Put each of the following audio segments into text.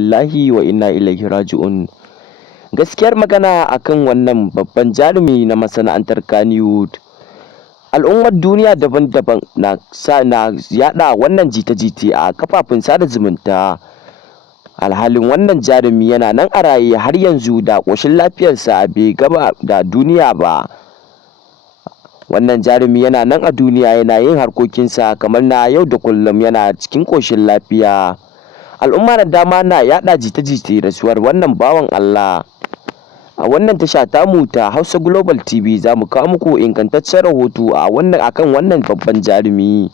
lillahi wa inna ilaihi raji'un. Gaskiyar magana akan wannan babban jarumi na masana'antar Kannywood. Al'ummar duniya daban-daban na yada wannan jita-jita a kafafun sada zumunta. Alhalin wannan jarumi yana nan a raye har yanzu da ƙoshin lafiyarsa bai gaba da duniya ba. Wannan jarumi yana nan a duniya yana yin harkokinsa kamar na yau da kullum, yana cikin ƙoshin lafiya. Al'umma da dama na yada jita-jita rasuwar wannan bawan Allah. A wannan tasha tamu ta Hausa Global TV za mu kawo muku ingantaccen rahoto akan wannan babban jarumi.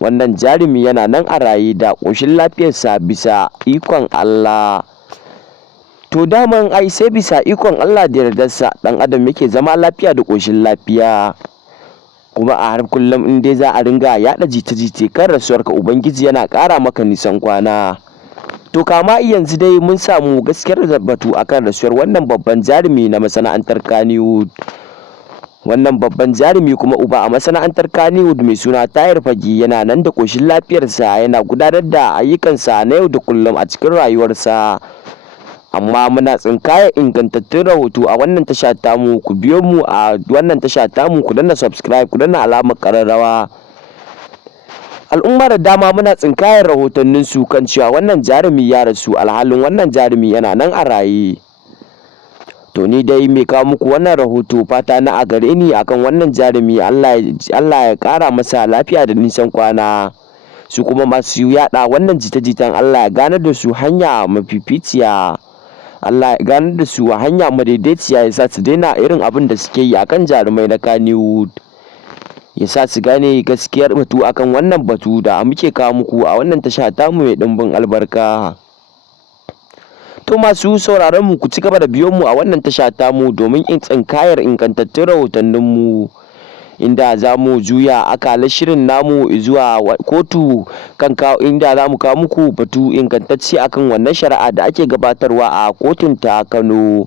Wannan jarumi yana nan a raye da ƙoshin lafiyarsa bisa ikon Allah. To daman ai sai bisa ikon Allah da yardarsa ɗan adam yake zama lafiya da ƙoshin lafiya. Kuma a har kullum in dai za a ringa yaɗa jita-jita kan rasuwarka, Ubangiji yana ƙara maka nisan kwana. To kama yanzu dai mun samu gaskiyar batu akan rasuwar wannan babban jarumi na masana'antar Kannywood. Wannan babban jarumi kuma uba a masana'antar Kannywood mai suna Tahir Fage yana nan da ƙoshin lafiyarsa, yana gudanar da ayyukansa na yau da kullum a cikin rayuwarsa. Amma muna tsinkaya ingantattun rahoto a wannan tasha tamu. Ku biyo mu a wannan tasha tamu, ku danna subscribe, ku danna alamar ƙararrawa. Al'umma da dama muna tsinkayar rahotannin su kan cewa wannan jarumi ya rasu, alhalin wannan jarumi yana nan a raye. To ni dai mai kawo muku wannan rahoto, fata na a gare ni akan wannan jarumi Allah ya ƙara masa lafiya da nisan kwana. Su kuma masu yaɗa wannan jita-jitan Allah ya ganar da su hanya mafificiya. Allah ya ganar da su a hanya madaidaiciya, ya sa su daina irin abin da suke yi akan jarumai na Kannywood. Ya sa su gane gaskiyar batu akan wannan batu da muke kawo muku a wannan tasha tamu mai ɗimbin albarka. To masu sauraron mu, ku ci gaba da biyo mu a wannan tasha tamu domin tsinkayar ingantattun rahotannin mu, inda za mu juya akalar shirin namu zuwa kotu kan inda za mu kawo muku batu ingantacce akan wannan shari'a da ake gabatarwa a kotun ta Kano.